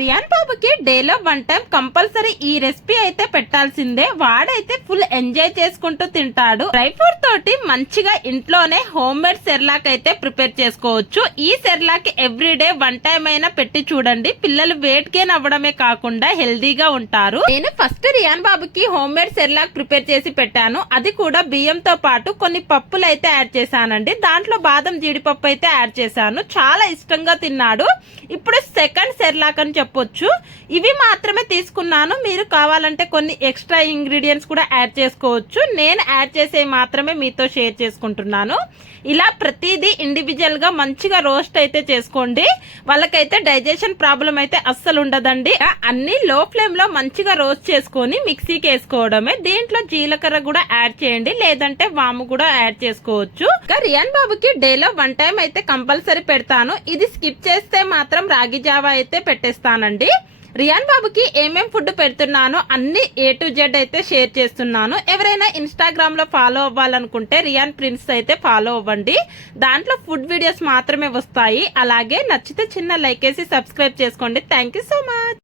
Rayon బాబుకి డేలో one time compulsory ఈ రెసిపీ అయితే పెట్టాల్సిందే. వాడైతే ఫుల్ ఎంజాయ్ చేసుకుంటూ తింటాడు. డ్రై ఫ్రూట్ తోటి మంచిగా ఇంట్లోనే హోమ్ మేడ్ సెర్లాక్ అయితే ప్రిపేర్ చేసుకోవచ్చు. ఈ Cerelac every day one time అయినా పెట్టి చూడండి. పిల్లలు వెయిట్ గెయిన్ అవ్వడమే కాకుండా హెల్దీగా ఉంటారు. నేను ఫస్ట్ రియాన్ బాబుకి హోమ్ మేడ్ సెర్లాక్ ప్రిపేర్ చేసి పెట్టాను. అది కూడా బియ్యంతో పాటు కొన్ని పప్పులు అయితే యాడ్ చేశానండి. దాంట్లో బాదం జీడిపప్పు అయితే యాడ్ చేశాను. చాలా ఇష్టంగా తిన్నాడు. ఇప్పుడు సెకండ్ సెర్లాక్ అని చెప్పొచ్చు. ఇవి మాత్రమే తీసుకున్నాను. మీరు కావాలంటే కొన్ని ఎక్స్ట్రా ఇంగ్రీడియంట్స్ కూడా యాడ్ చేసుకోవచ్చు. నేను యాడ్ చేసే మాత్రమే మీతో షేర్ చేసుకుంటున్నాను. ఇలా ప్రతిదీ ఇండివిజువల్గా మంచిగా రోస్ట్ అయితే చేసుకోండి. వాళ్ళకైతే డైజెషన్ ప్రాబ్లం అయితే అస్సలు ఉండదండి. అన్ని లో ఫ్లేమ్లో మంచిగా రోస్ట్ చేసుకొని మిక్సీకి వేసుకోవడమే. దీంట్లో జీలకర్ర కూడా యాడ్ చేయండి. లేదంటే వాము కూడా యాడ్ చేసుకోవచ్చు. ఇంకా రియాన్ బాబుకి డేలో వన్ టైం అయితే కంపల్సరీ పెడతాను. ఇది స్కిప్ చేస్తే మాత్రం రాగి జావా అయితే పెట్టేస్తాను. చేస్తానండి. రియాన్ బాబుకి ఏమేం ఫుడ్ పెడుతున్నానో అన్ని ఏ టు జెడ్ అయితే షేర్ చేస్తున్నాను. ఎవరైనా ఇన్స్టాగ్రామ్లో ఫాలో అవ్వాలనుకుంటే రియాన్ ప్రిన్స్ అయితే ఫాలో అవ్వండి. దాంట్లో ఫుడ్ వీడియోస్ మాత్రమే వస్తాయి. అలాగే నచ్చితే చిన్న లైక్ వేసి సబ్స్క్రైబ్ చేసుకోండి. Thank you so much.